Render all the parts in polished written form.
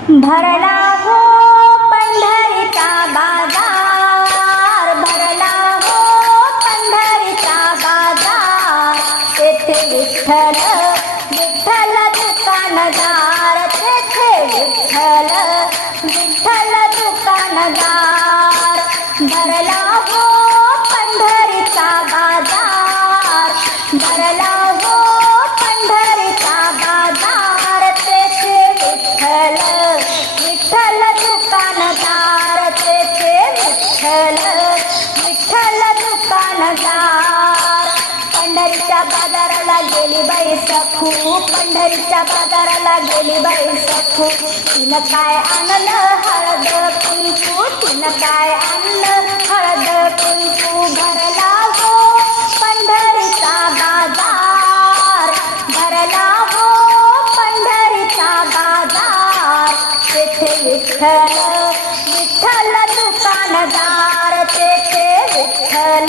भरला हो पंढरीचा बाजार, भरला हो पंढरीचा बाजार, तेथे विठ्ठल विठ्ठल दुकानदार, तेथे विठ्ठल विठ्ठल दुकानदार. भरला हो पंढरीचा बाजार, भरला हो पंढरीचा बाजार, तेथे विठ्ठल विठ्ठल दुकानदार, तेथे विठ्ठल विठ्ठल दुकानदार. पंढरीच्या बाजाराला गेली बाई सखू, पंढरीच्या बाजाराला गेली बाई सखू, तिनं काय आणलं हळद कुंकू, तिनं काय आणलं हळद कुंकू. भरला हो पंढरीचा बाजार, भरला हो पंढरीचा बाजार, तेथे विठ्ठल विठ्ठल दुकानदार, तेथे विठ्ठल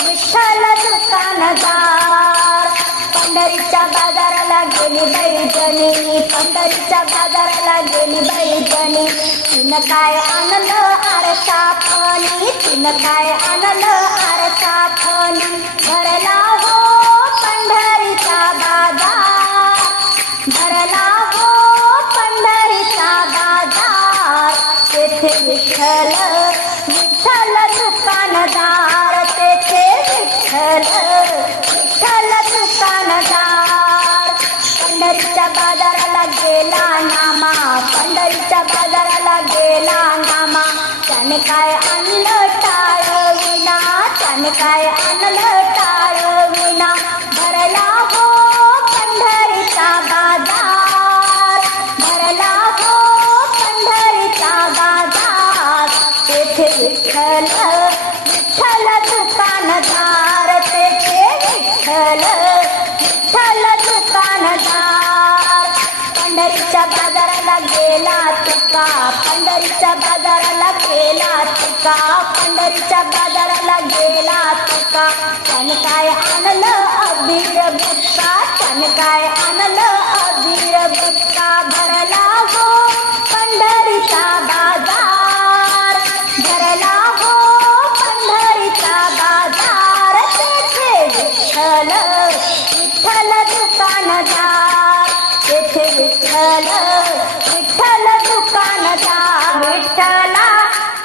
विठ्ठल दुकानदार. पंढरीच्या बाजाराला गेली बाई जनी, पंढरीच्या बाजाराला गेली बाई जनी, तिनं काय आणलं आरसा फणी, तिनं काय आणलं आरसा फणी. भरला हो पंढरीचा बाजार, भरला हो पंढरीचा बाजार, तेथे विठ्ठल विठ्ठल दुकानदार, तेथे विठ्ठल विठ्ठल दुकानदार. पंढरीच्या बाजाराला गेला नामा, पंढरीच्या बाजाराला गेला नामा, त्याने काय आणलं टाळ विना, त्याने काय आणलं टाळ विना. भरला हो पंढरीचा बाजार, भरला हो पंढरीचा बाजार, तेथे विठ्ठल विठ्ठल दुकानदार, तेथे विठ्ठल विठ्ठल दुकानदार. पंढरीच्या बाजाराला गेला तुका, पंढरीच्या बाजाराला गेला तुका, पंढरीच्या बाजाराला गेला तुका, त्याने काय आणलं अबीर बुक्का, त्याने काय आणलं अबीर बुक्का. भरला हो पंढरीचा बाजार, भरला हो पंढरीचा बाजार, तेथे विठ्ठल विठ्ठल दुकानदार, तेथे विठ्ठल विठ्ठल दुकानदार. विठ्ठला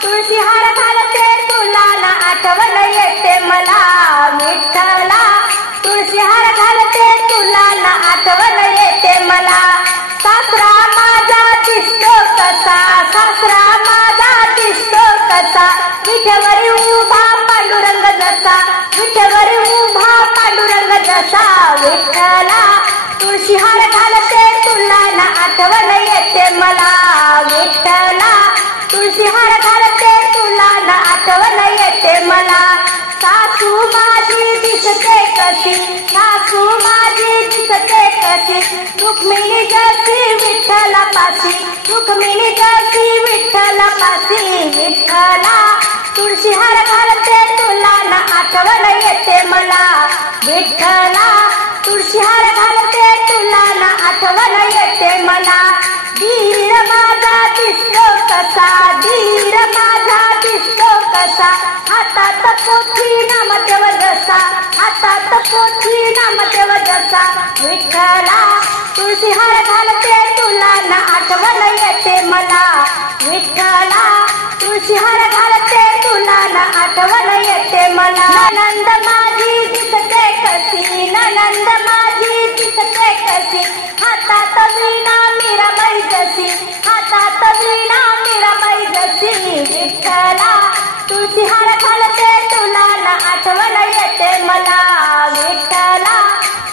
तुळशी हार घालते तुला ना आठवण येते मला, विठ्ठला तुळशी हार घालते तुला ना आठवण येते मला. सासरा माझा दिसतो कसा, सासरा माझा दिसतो कसा, विठेवरी उभा पांडुरंग जसा, विठेवरी उभा पांडुरंग जसा. विठ्ठला तुळशी हार घालते तुला ना आठवण येते मला, विठ्ठला तुळशी हार घालते तुला ना आठवण येते मला. सासू माझी दिसते कशी, सासू माझी दिसते कशी, रुक्मिणी जशी विठ्ठलापाशी, रुक्मिणी जशी विठ्ठलापाशी. विठ्ठला तुळशी हार घालते तुला ना आठवण येते मला, विठ्ठला तुळशी हार घालते तुला ना आठवण येते मला. धीर माझा दिसतो कसा, धीर माझा दिसतो कसा, हातात पोथी नामदेव जसा, हातात पोथी नामदेव जसा. विठ्ठला तुळशी हार घालते तुला ना आठवण येते मला, विठ्ठला तुळशी हार घालते तुला ना आठवण येते मला. नंद माझी दिसते कशी, नंद माझी दिसते कशी, हातात वीणा मीराबाई जशी, हातात वीणा मीराबाई जशी. विठ्ठला तुळशी हार घालते तुला ना आठवण येते मला, विठ्ठला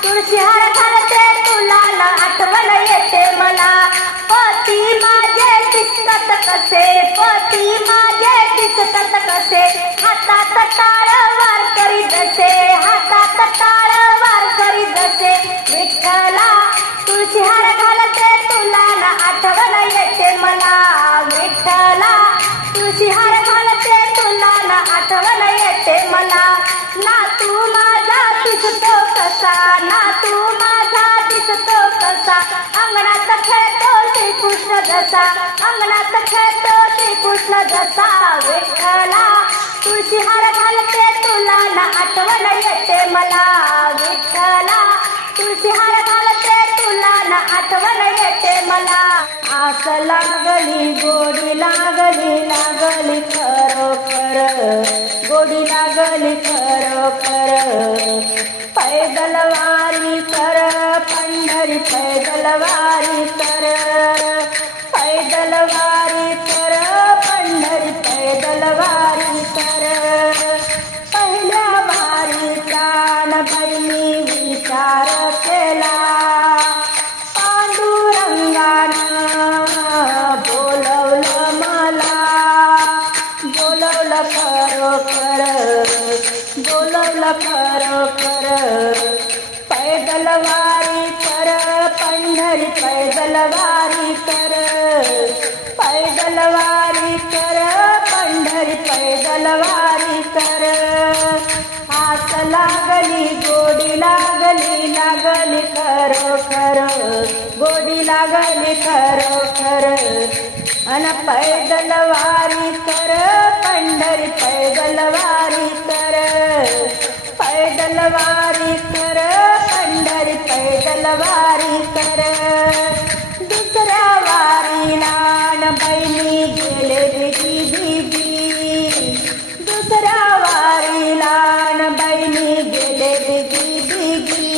तुळशी हार घालते तुला ना आठवण येते मला. पती माझे दिसतात कसे, पती माझे दिसतात कसे, हातात टाळ वार करी जसे, हातात टाळ वार करी जसे. विठ्ठला तुळशी हार घालते तुला ना आठवण येते मला, विठ्ठला तुळशी हार घालते तुला ना आठवण येते मला. नातू माझा दिसतो कसा, नातू माझा दिसतो कसा, अंगणात खेळतो श्रीकृष्ण श्रीकृष्ण जसा अंगणात खेळतो श्रीकृष्ण जसा विठ्ठला तुळशी हार घालते तुला ना आठवण येते मला विठ्ठला तुळशी हार घालते तुला ना आठवण येते मला आस लागली गोडी लागली लागली खरोखर गोडी लागली खरोखर पैदल वारी कर पंढरी पैदल वारी कर पैदल वारी कर पंढरी पैदल वारी कर पहिल्या वारीचा न बहिणी विचार केला पांडुरंगानं बोलवलं मला बोलवलं खरोखर बोलवलं खरोखर पैदल वारी कर पंढरी पैदल वारी कर पैदल वारी कर पंढरी पैदल वारी कर आस लागली गोडी लागली लागली खरोखर गोडी लागली खरोखर अन पैदल वारी कर पंढरी पैदल वारी कर पैदल वारी कर पंढरी पैदल वारी कर दुसऱ्या वारीला न बहिणी गेले दिगी दुसऱ्या वारीला न बहिणी गेले दिगी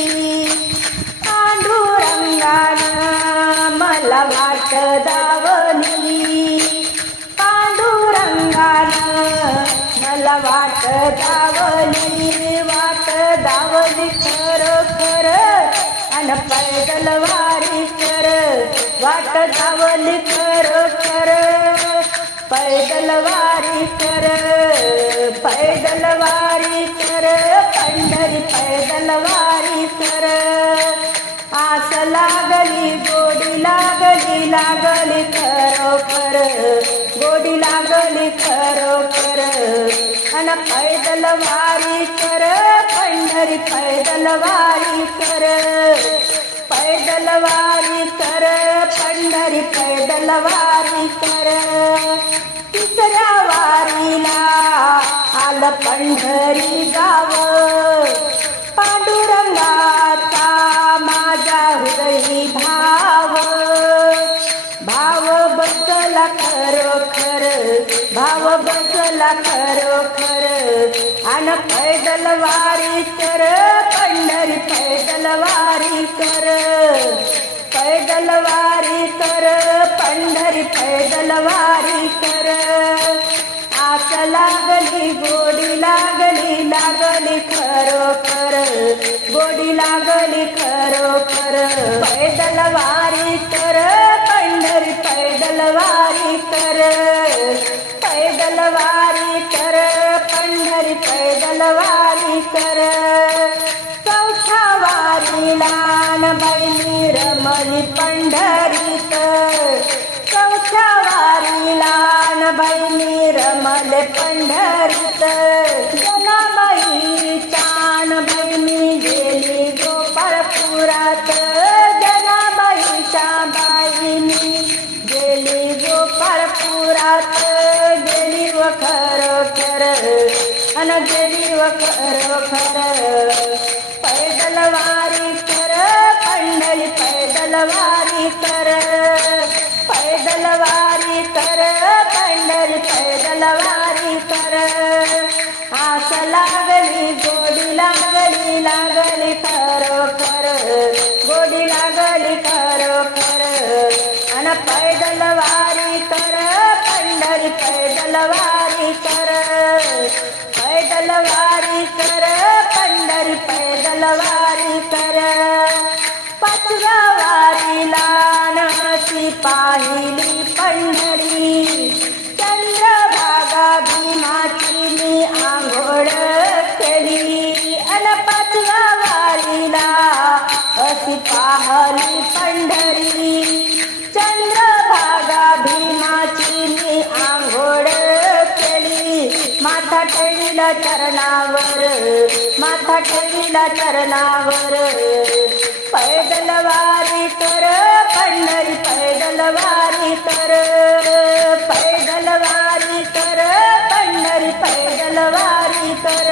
पांडुरंगानं मला वाट दावली पांडुरंगानं मला वाट दावली खरोखर अन पैदल वारी कर वाट दावली खरोखर पैदल वारी कर पैदल वारी कर पंढरी पैदल वारी कर आस लागली गोडी लागली लागली खरोखर गोडी लागली खरोखर अन पैदल वारी कर पंढरी पैदल वारी कर पैदल वारी कर पंढरी पैदल वारी कर तिसऱ्या वारीला आलं पंढरी गाव पांडुरंगाचा माझ्या हृदयी भाव भाव बसला खरोखर भाव बसला खरोखर अन पैदल वारी कर पंढरी पैदल वारी कर पैदल वारी कर पंढरी पैदल वारी कर आस लागली गोडी लागली लागली खरोखर गोडी लागली खरोखर पैदल वारी कर पंढरी पैदल वारी कर पैदल वारी कर पंढरी पैदल वारी कर चौथ्या वारीला न बहिणी रमली पंढरीत चौथ्या वारीला न बहिणी रमले पंढरीत जनाबाईच्या न बहिणी गेली गोपाळपुरात जनाबाईच्या बाईनी गेली गोपाळपुरात गेली व खरोखर अन गेली व खरोखर पैदल वारी कर पंढरी पैदल वारी कर पैदल वारी कर पंढरी पैदल वारी कर आस लागली गोडी लागली लागली खरोखर गोडी लागली खरोखर अन पैदल वारी कर पंढरी पैदल वारी कर पैदल वारी कर पंढरी पैदल वारी कर पाचव्या वारीला नसी पाहिली पंढरी चंद्रभागा भीमाची मी आंघोळ केली अन पाचव्या वारीला अशी पाहली पंढरी चंद्रभागा भीमाची मी आंघोळ केली माथा ठेविला चरणावर माथा ठेविला चरणावर पैदल वारी कर पंढरी पैदल वारी कर, पैदल वारी कर, पंढरी पैदल वारी कर.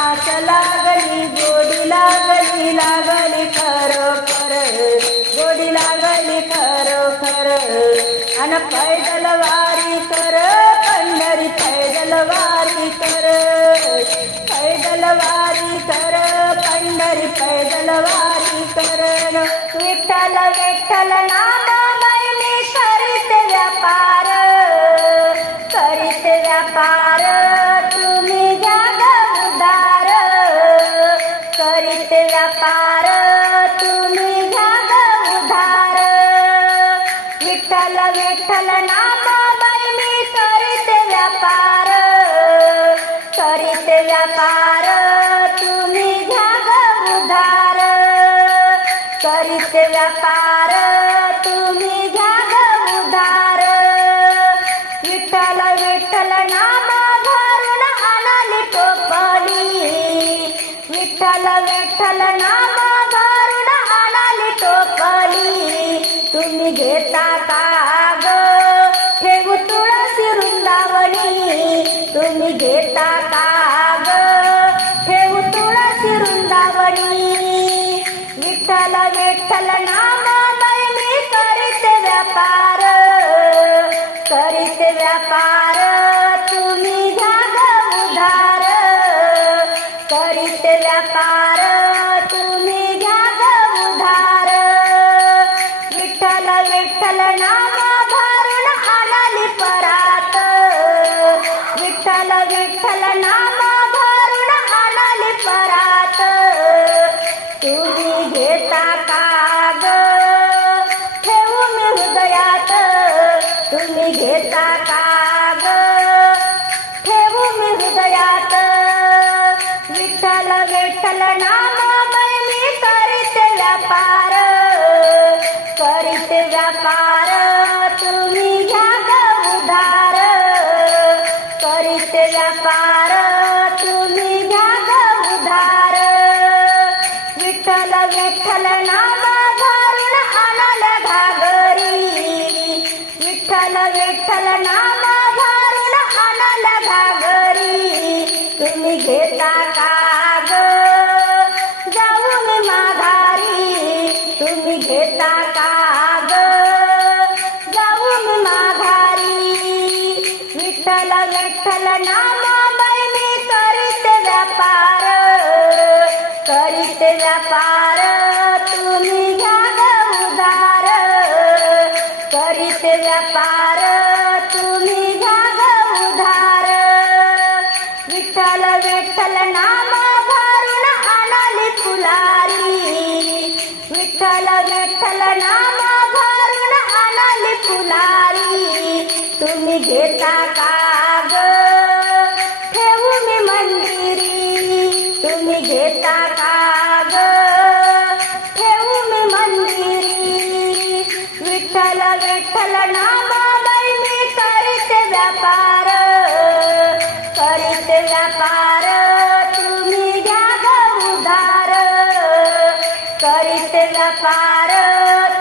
आस लागली गोडी लागली लागली खरोखर, गोडी लागली खरोखर. अन पैदल वारी कर, पंढरी पैदल वारी कर, पैदल वारी कर, पंढरी पैदल वारी कर. विठ्ठल विठ्ठल नाम मैनी करीत व्यापार, करीत व्यापार. तुम्ही घ्या ग उधार, करीत व्यापार. तुम्ही घ्या ग उधार. विठ्ठल विठ्ठल नाम मैनी करीत व्यापार, करीत व्यापार. तुम्ही घ्या ग उधार, करीत व्यापार. तुम्ही घ्या ग उधार. विठ्ठल विठ्ठल नाम धरून आणाली टोपली, विठ्ठल विठ्ठल नाम धरून आणाली टोपली. तुम्ही घेता का ग ठेवू तुळशी वृंदावनी, तुम्ही घेता का ग ठेवू तुळशी वृंदावनी. विठ्ठल विठ्ठल नाम मैनी करीत व्यापार, करीत व्यापार. तुम्ही घ्या ग उधार, करीत व्यापार. तुम्ही घ्या ग उधार. विठ्ठल विठ्ठल नाम धरून आणाली परात, विठ्ठल विठ्ठल नाम धरून आणाली परात. तुम्ही घेता का ग ठेवू मी हृदयात, तुम्ही घेता का ग ठेवू मी हृदयात. विठ्ठल विठ्ठल नाम मैनी करीत व्यापार, करीत व्यापार. तुम्ही घ्या ग उधार, करीत व्यापार. तुम्ही घ्या ग उधार. विठ्ठल विठ्ठल नाम धरून आणाल्या घागरी, विठ्ठल विठ्ठल नाम धरून आणाल्या घागरी. तुम्ही घेता का ग जाऊ मी माघारी, तुम्ही घेता का ग जाऊ मी माघारी. विठ्ठल विठ्ठल नाम मैनी करीत व्यापार, करीत व्यापार. तुम्ही घ्या ग उधार, करीत व्यापार. तुम्ही घ्या ग उधार. विठ्ठल विठ्ठल नाम धरून आणाली फुलारी, विठ्ठल विठ्ठल नाम धरून आणाली फुलारी. तुम्ही घेता का ग ठेवू मी मंदिरी, तुम्ही घेता का ग ठेवू मी मंदिरी. विठ्ठल विठ्ठल नाम मैनी करीत व्यापार, करीत व्यापार. तुम्ही घ्या ग उधार, करीत व्यापार.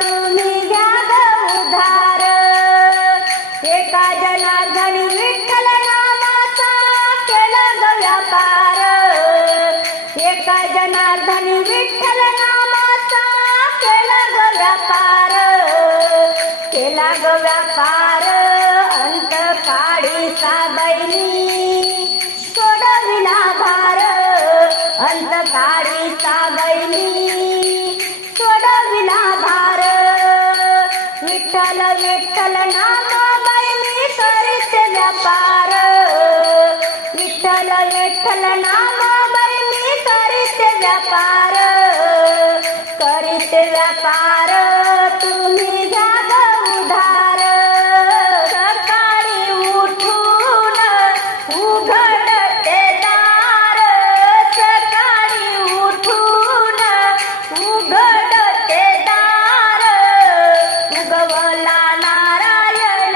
तुम्ही घ्या ग उधार. एका जनार्दनी विठ्ठल नामाचा केला ग व्यापार, एका जनार्दनी विठ्ठल नामाचा केला ग व्यापार, केला ग व्यापार. अंत काळी साबैनी सोडविला भार, अंत काळी साबैनी सोडविला भार. विठ्ठल विठ्ठल नाम मैनी करीत व्यापार, विठ्ठल विठ्ठल नाम मैनी करीत व्यापार, करीत व्यापार. तुम्ही घ्या ग उधार. सकाळी उठून उघडते दार, सकाळी उठून उघडते दार. उगवला नारायण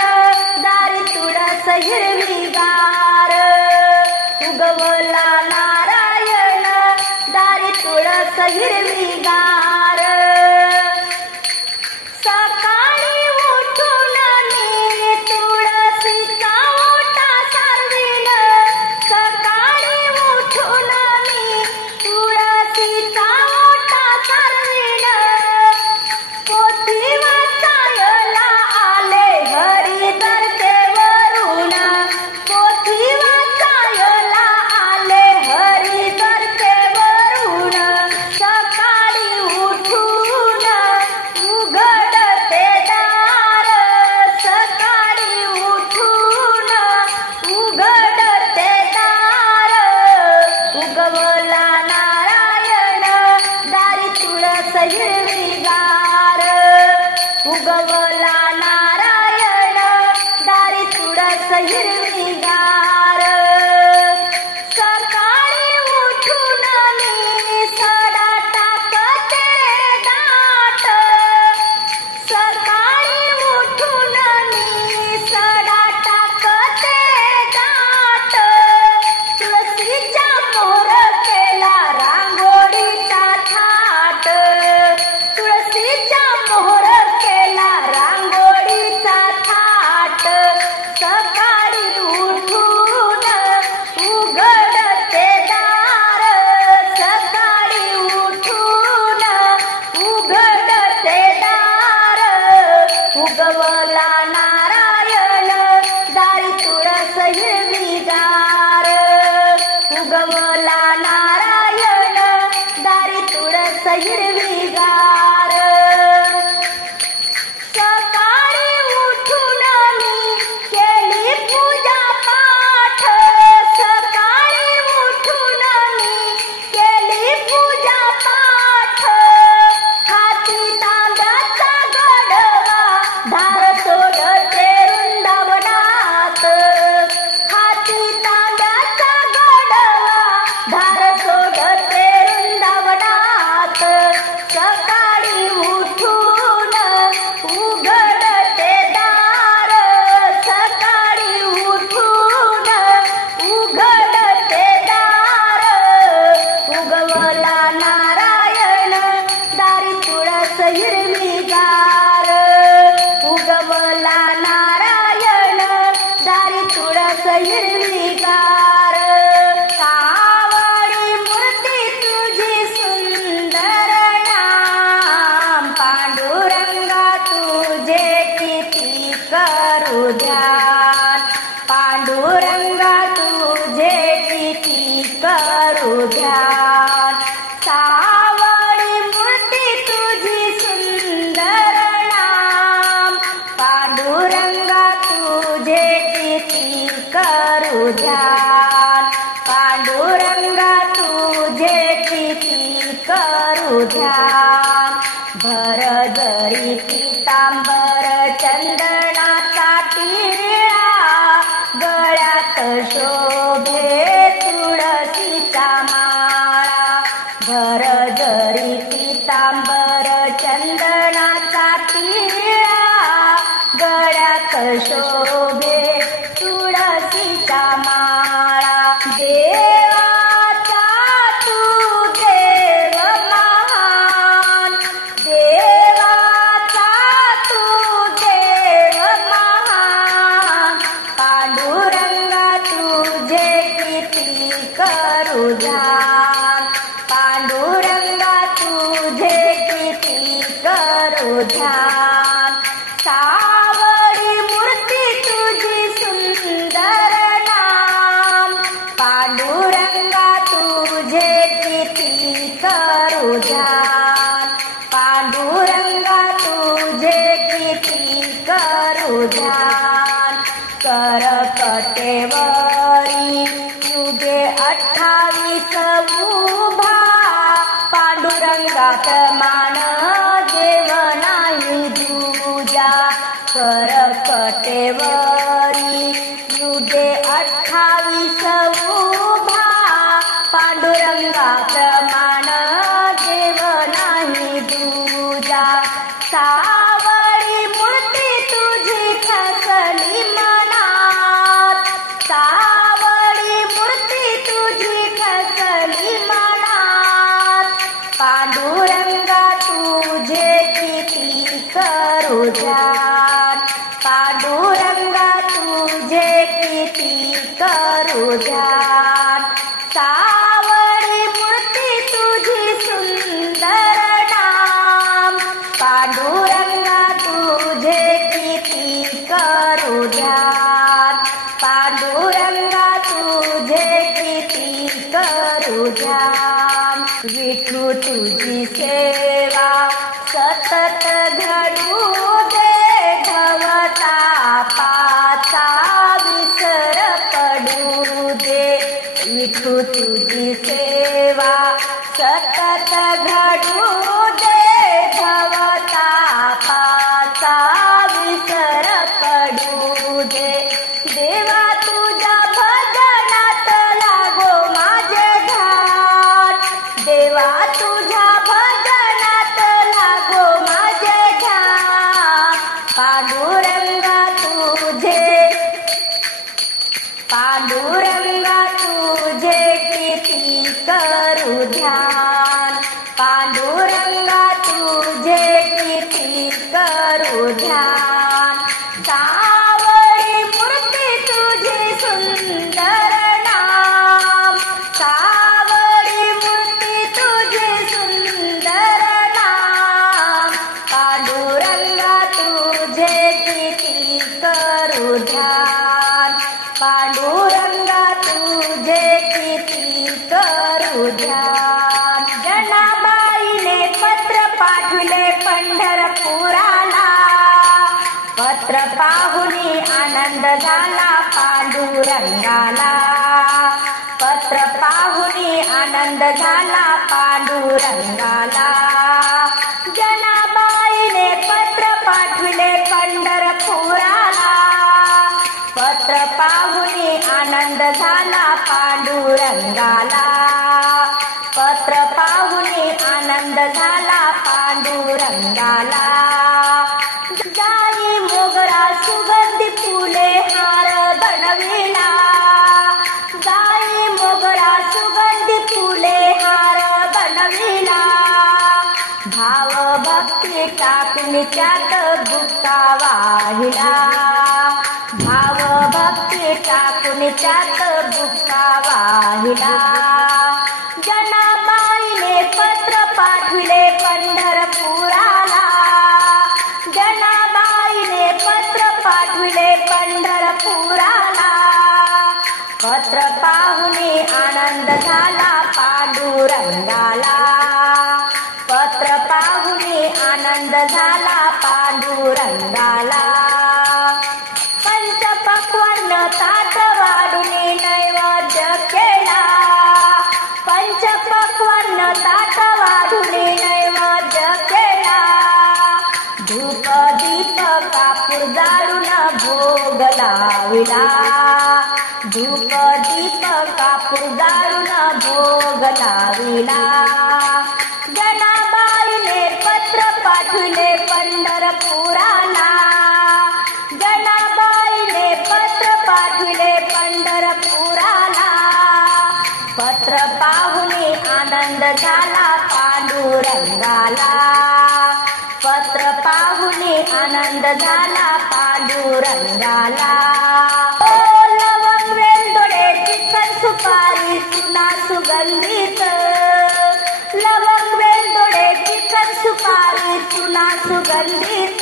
हिरवीगार सकाळी उठून मी सडा टाकते दाट सकाळी उठून मी सडा टाकते दाट तुळशीच्या मोर केला रांगोळीचा थाट तुळशीच्या मोर केला रांगोळीचा थाट सकाळी उठून उघडते दार सकाळी उठून उघडते दार उगवला नारायण दारी तुळस हिरवीगार उगवला नारायण दारी तुळस हिरवीगार सकाळी उठून मी केली पूजा पाठ सकाळी उठून मी केली पूजा पाठ हाती तांब्याचा गडवा धार सोडते वृंदावनात हाती तांब्याचा गडवा धार सोडते वृंदावनात सकाळी उठून उघडते दार सकाळी उठून उघडते दार उगवला नारायण दारी तुळस हिरवीगार उगवला नारायण दारी तुळस हिरवीगार सावळी मूर्ती तुझी सुंदर नाम पांडुरंगा तुझे किती करू ध्यान पांडुरंगा तुझे किती करू ध्यान सावळी मूर्ती तुझी सुंदर नाम पांडुरंगा तुझे किती करू ध्यान पांडुरंगा तुझे किती करू ध्यान भर जरी पितांबर चंदनाचा टिरळा गळ्यात शोभे तुळशीचा माळा भर जरी पितांबर चंदनाचा टिरळा गळ्यात शोभे तुळशीचा माळा देवाचा तू देव महान देवाचा तू देव महान पांडुरंगा तुझे किती करू ध्यान पांडुरंगा तुझे किती करू ध्यान सावळी मूर्ती तुझी सुंदर नाम पांडुरंगा तुझे किती करू ध्यान पांडुरंगा तुझे किती करू ध्यान करकटेवरी तुझे 28 उभा पांडुरंगात मान देव नाही दूजा करकटेवरी तुझे 28 उभा पांडुरंगात मान देव नाही दूजा सावळी मूर्ती तुझी ठसली मनात सावळी मूर्ती तुझी ठसली मनात पांडुरंगा तुझे किती करू ध्यान पांडुरंगा तुझे किती करू ध्यान सावळी मूर्ती तुझी सुंदर नाम पांडुरंगा तुझे किती करू ध्यान पांडुरंगा तुझे किती करू ध्यान विठू तुझी सेवा सतत घडू दे भवता पाचा विसर पडू दे विठू तुझी सेवा सतत घडू दे भवता पाचा विसर पडू दे देव किती करू ध्यान, पांडुरंगा तुझे किती करू ध्यान. जनाबाईने पत्र पाठविले पंढरपुराला, पत्र पाहुनी आनंद झाला पांडुरंगाला, पत्र पाहुनी आनंद झाला पांडुरंगाला. जनाबाईने पत्र पाठविले पंढरपुराला, पत्र पाहुनी आनंद झाला पांडुरंगाला, पत्र पाहुनी आनंद झाला पांडुरंगाला. जाई मोगरा सुगंधी फुले हार बनविला, जाई मोगरा सुगंधी फुले हार बनविला. भाव भक्ती टाकून त्यात बुक्का वाहिला, भाव भक्ती टाकून त्यात बुक्का वाहिला. जनाबाईने पत्र पाठविले पंढरपुराला, जनाबाईने पत्र पाठविले पंढरपुराला, पत्र पाहुनी आनंद झाला पांडुरंगाला, पत्र पाहुनी आनंद झाला पांडुरंगाला. पंचपक्वान्न ताट वाढून नैवेद्य केला, पंचपक्वान्न ताट वाढून नैवेद्य केला. धूप दीप कापूर जाळून भोग लाविला, धूप दीप कापूर जाळून भोग लाविला. जनाबाईने पत्र पाठविले पंढरपुराला, जनाबाईने पत्र पाठविले पंढरपुराला, पत्र पाहुनी आनंद झाला पांडुरंगाला, पत्र पाहुनी आनंद झाला पांडुरंगाला. लवंग वेलदोडे चिकन सुपारी चुना सुगंधित, लवंग वेलदोडे चिकन सुपारी चुना सुगंधित.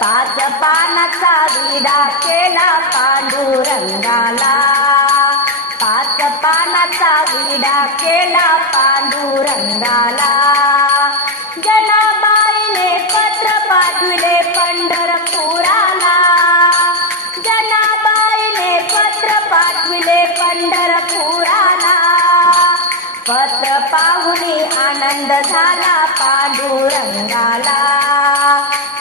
5 पानाचा विडा केला पांडुरंगाला, 5 पानाचा विडा केला पांडुरंगाला. जनाबाईने पत्र पाठविले पंढरपुराला, जनाबाईने पत्र पाठविले पंढरपुराला, पत्र पाहुनी आनंद झाला पांडुरंगाला,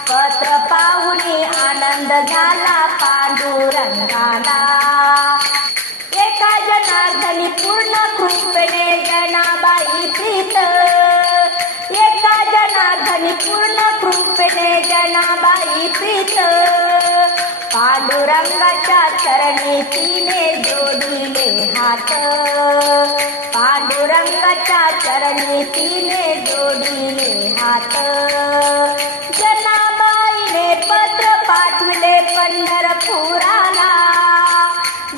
पत्र पाहुनी आनंद झाला पांडुरंगाला. एका जनार्दनी पूर्ण कृपेने जनाबाई प्रीत, एका जनार्दनी पूर्ण कृपेने जनाबाई प्रीत. पांडुरंगाच्या चरणी तिने जोडिले हात, पांडुरंगाच्या चरणी तिने जोडिले हात. जनाबाईने पत्र पाठविले पंढरपुराला,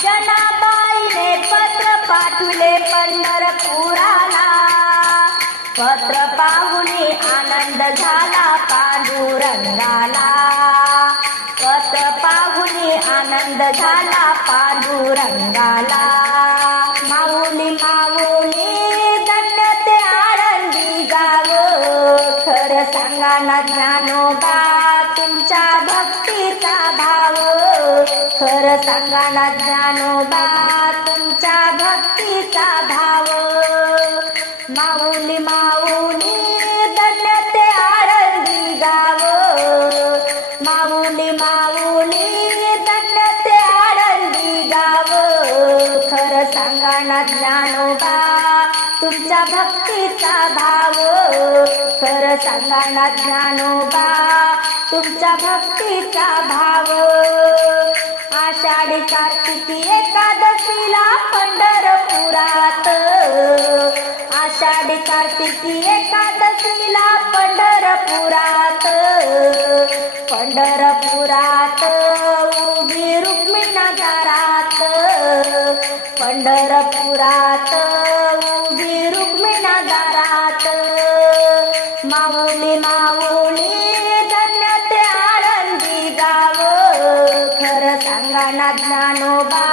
जनाबाईने पत्र पाठविले पंढरपुराला, पत्र पाहुनी आनंद झाला पांडुरंगाला, पत्र पाहुनी आनंद झाला पांडुरंगाला. माऊली माऊली दंडते आळंदी गाव, खरं सांगा ना ज्ञानोबा तुमच्या भक्तीचा भाव, खरं सांगा ना ज्ञानोबा तुमच्या भक्तीचा भाव. माऊली माऊली दंडते आळंदी गाव, माऊली माऊली दंडते आळंदी गाव, खरं सांगा ना ज्ञानोबा तुमच्या भक्तीचा भाव, खरं सांगा ना ज्ञानोबा तुमच्या भक्तीचा भाव. आषाढी कार्तिकी एकादशीला पंढरपुरात, आषाढी कार्तिकी एकादशीला पंढरपुरात, पंढरपुरात उभी रुक्मिणी दारात, पंढरपुरात उभी रुक्मिणी दारात. माऊली माऊली धन्य ते आळंदी ना ज्ञानोबा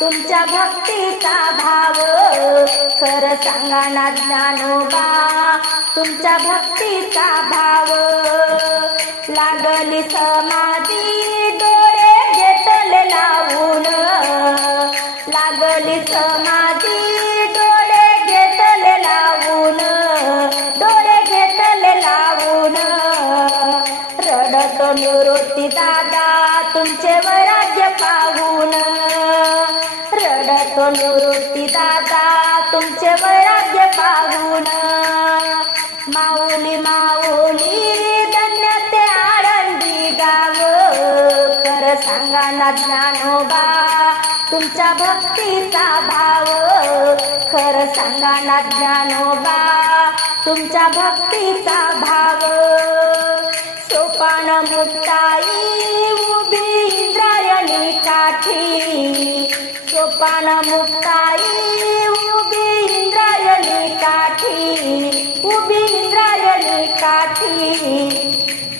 तुमच्या भक्तीचा भाव, खरं सांगा ना ज्ञानोबा तुमच्या भक्तीचा भाव. लागली समाधी डोळे घेतले लावून, लागली समाधी डोळे घेतले लावून, डोळे घेतले लावून. रडतो निवृत्ती दादा तुमचे वैराग्य पाहून, रडतो निवृत्ती दादा तुमचे वैराग्य पाहून. माऊली माऊली धन्य ते आळंदी गाव, खरं सांगा ना ज्ञानोबा तुमच्या भक्तीचा भाव, खरं सांगा ना ज्ञानोबा तुमच्या भक्तीचा भाव. सोपान मुक्ताई उभी इंद्रायणी काठी, सोपान मुक्ताई उभी इंद्रायणी काठी, उभी इंद्रायणी काठी.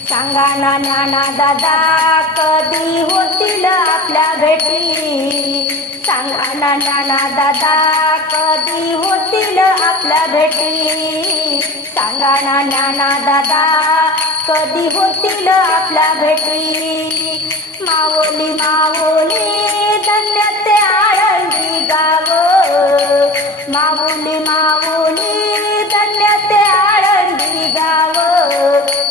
सांगा ना ज्ञाना दादा कधी होतील आपल्या भेटी, सांगा ना ज्ञाना दादा कधी होतील आपल्या भेटी, सांगा ना ज्ञाना दादा कधी होतील आपल्या भेटी. माऊली माऊली धन्य ते आळंदी गाव, माऊली माऊली धन्य ते आळंदी गाव.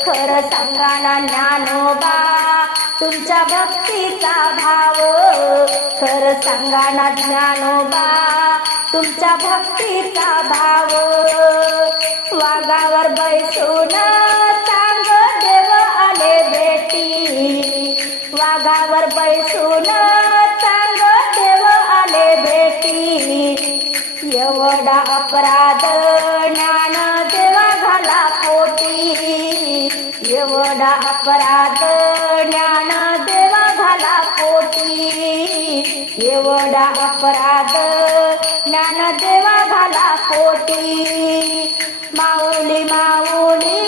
खरं सांगा ना ज्ञानोबा तुमच्या भक्तीचा भाव, खरं सांगा ना ज्ञानोबा तुमच्या भक्तीचा भाव. वाघावर बैसून चांग देव आले भेटी, वाघावर बैसून चांग देव आले भेटी. एवढा अपराध ज्ञान देवा घाला पोटी, एवढा अपराध ज्ञान देवा घाला पोटी, एवढा अपराध ज्ञान देवा घाला पोटी. माऊली माऊली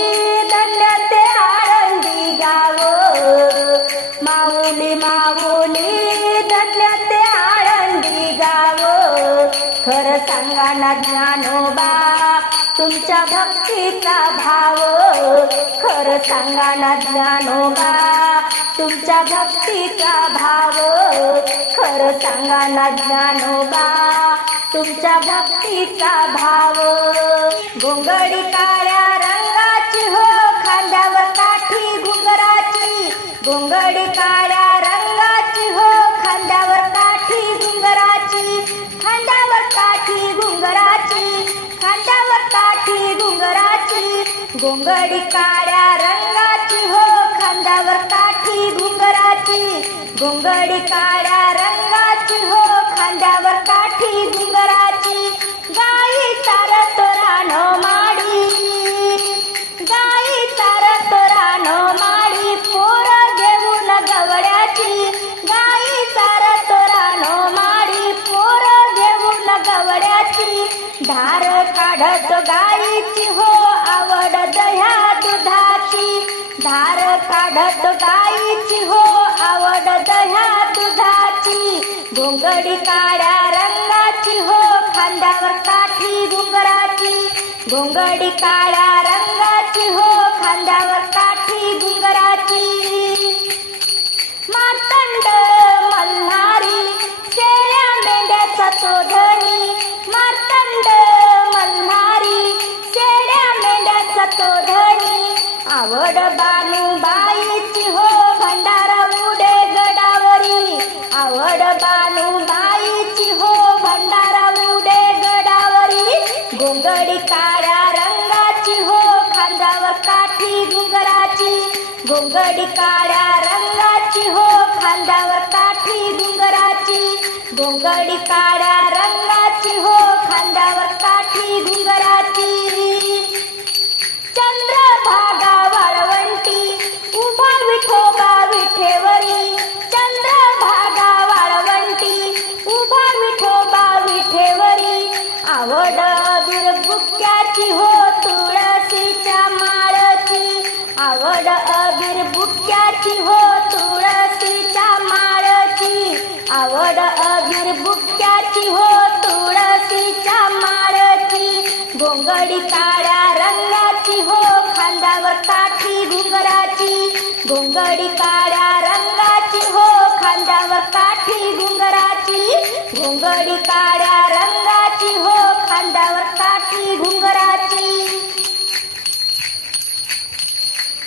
धन्य ते आळंदी गाव, माऊली माऊली धन्य ते आळंदी गाव. खरं सांगा ना ज्ञानोबा तुमच्या भक्तीचा भाव, खरं सांगा ना ज्ञानोबा तुमच्या भक्तीचा भाव, खरं सांगा ना ज्ञानोबा तुमच्या भक्तीचा भाव. घोंगडी काळ्या रंगाची हो खांद्यावर काठी घुंगराची, घोंगडी काळ्या रंगाची हो खांद्यावर काठी घुंगराची, खांद्यावर काठी घुंगराची, खांद्यावर काठी घुंगराची. घोंगडी काळ्या रंगाची हो खांद्यावर काठी घुंगराची, घोंगडी काळ्या रंगाची हो खांद्यावर काठी घुंगराची. गाई चारत रानो माडी, गाई चारत रानो माडी, पोर घेऊन गवड्याची, गाई चारत रानो माडी, पोर घेऊन गवड्याची. धार काढत गाईची हो आवड दह्या दुधाची, धार काढत गाईची हो आवड दह्या दुधाची. घोंगडी काळ्या रंगाची हो खांद्यावर काठी घुंगराची, घोंगडी काळ्या रंगाची हो खांद्यावर काठी घुंगराची. मार्तंड मल्हारी शेळ्या मेंढ्याचा तो धनी, मार्तंड मल्हारी शेळ्या मेंढ्याचा तो धनी. आवड बानूबाईची हो भंडारा उडे गडावरी, आवड बानूबाईची हो भंडारा उडे गडावरी. घोंगडी काळ्या रंगाची हो खांद्यावर काठी घुंगराची, घोंगडी काळ्या रंगाची हो खांद्यावर काठी घुंगराची, घोंगडी काळ्या रंगाची हो खांद्यावर काठी घुंगराची. चंद्रभागा वाळवंटी उभा विठोबा विठेवरी, चंद्रभागा वाळवंटी उभा विठोबा विठेवरी. आवड अबीर बुक्क्याची हो तुळशीच्या माळची, आवड अबीर बुक्क्याची हो तुळशीच्या माळची. घोंगडी काळ्या रंगाची हो खांद्यावर काठी घुंगराची, घोंगडी काळ्या रंगाची हो खांद्यावर काठी घुंगराची, घोंगडी काळ्या रंगाची हो खांद्यावर काठी घुंगराची.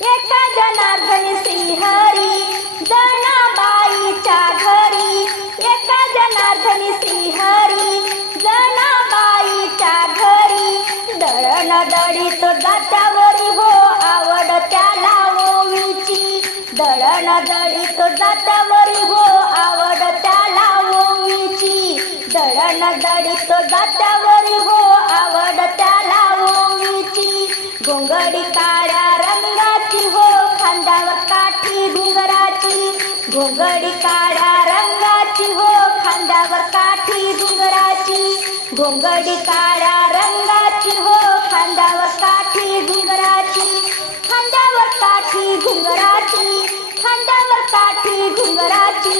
एका जनार्दनी श्रीहरी जनाबाईच्या घरी, एका जनार्दनी श्रीहरी जनाबाईच्या घरी, दळण दळीत जात्यावरी हो आवड त्याला ओवीची, दळण दळीत जात्यावरी हो आवड त्याला ओवीची, दळण दळीत जात्यावरी हो आवड त्याला ओवीची. घोंगडी काळ्या रंगाची हो खांद्यावर काठी घुंगराची, घोंगडी काळ्या रंगाची हो खांद्यावर काठी घुंगराची, घोंगडी काळ्या रंगाची हो खांद्यावर काठी घुंगराची, खांद्यावर काठी घुंगराची, खांद्यावर काठी घुंगराची,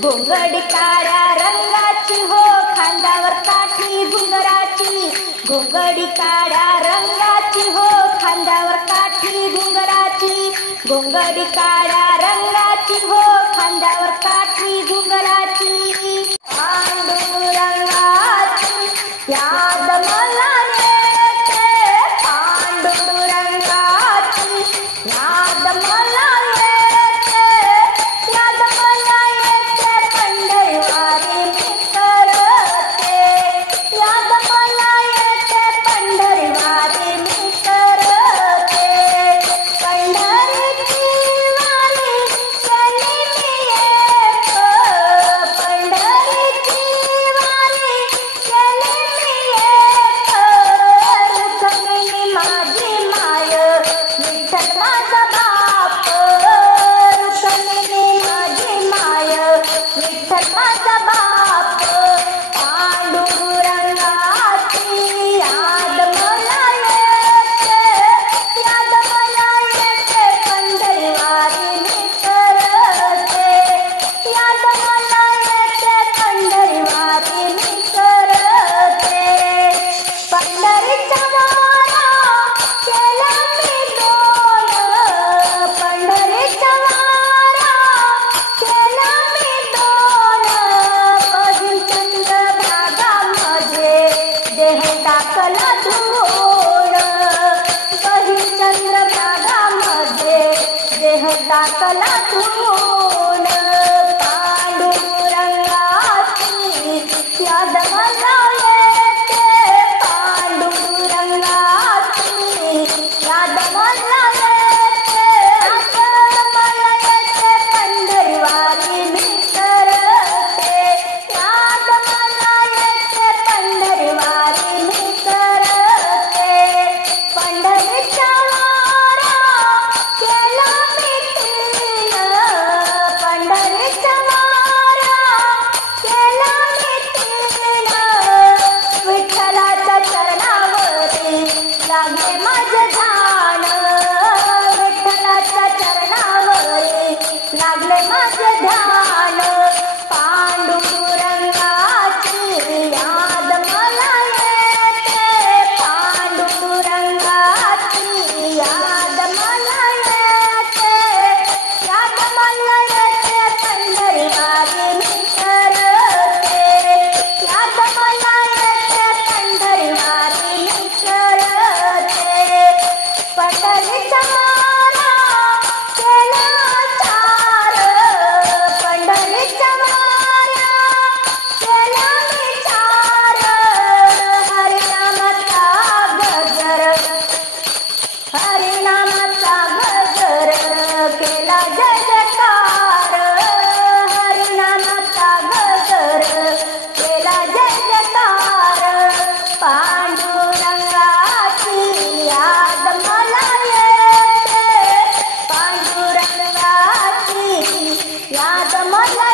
घोंगडी काळ्या रंगाची हो खांद्यावर काठी घुंगराची, घोंगडी काळ्या रंगाची हो खांद्यावर काठी घुंगराची, घोंगडी काळ्या रंगाची हो खांद्यावर काठी घुंगराची. पांडुरंगाची याद मला येते, पांडुरंगाची याद मला येते, याद मला येते पंढरीवारी मी करते, याद मला येते पंढरीवारी मी करते. पंढरीची वारी केली मी एक, पंढरीची वारी केली मी एक, रुक्मिणी माझी माय विठ्ठल माझा बाप, रुक्मिणी माझी माय विठ्ठल माझा बाप. पांडुरंगाची याद मला येते, याद मला येते पंढरीवारी मी करते, याद मला येते पंढरीवारी मी करते. पंढरीचा वारा केला मी दोन, पंढरीचा वारा केला मी दोन, बहीण चंद्रभागामध्ये देह टाकला धुवून, बहीण चंद्रभागामध्ये देह टाकला धुवून. पांडुरंगाची याद मला येते, पांडुरंगाची याद मला येते, याद मला येते पंढरीवारी मी करते, याद मला येते पंढरीवारी मी करते. पंढरीचा वारा केला मी तीन, पंढरीचा वारा केला मी तीन, विठ्ठलाच्या चरणावरी लागले माझे ध्यान, विठ्ठलाच्या चरणावरी लागले माझे ध्यान. पांडुरंगाची याद मला येते, पांडुरंगाची याद मला येते, याद मला येते पंढरीवारी मी करते, याद मला येते पंढरीवारी मी करते. पंढरीचा वारा केला चार, पंढरीचा वारा केला मी चार, हरिनामाचा गजर, हरिनामाचा गजर केला जय जयकार, हरिनामाचा गजर केला जय जयकार. पांडुरंगाची याद मला येते, पांडुरंगाची याद मला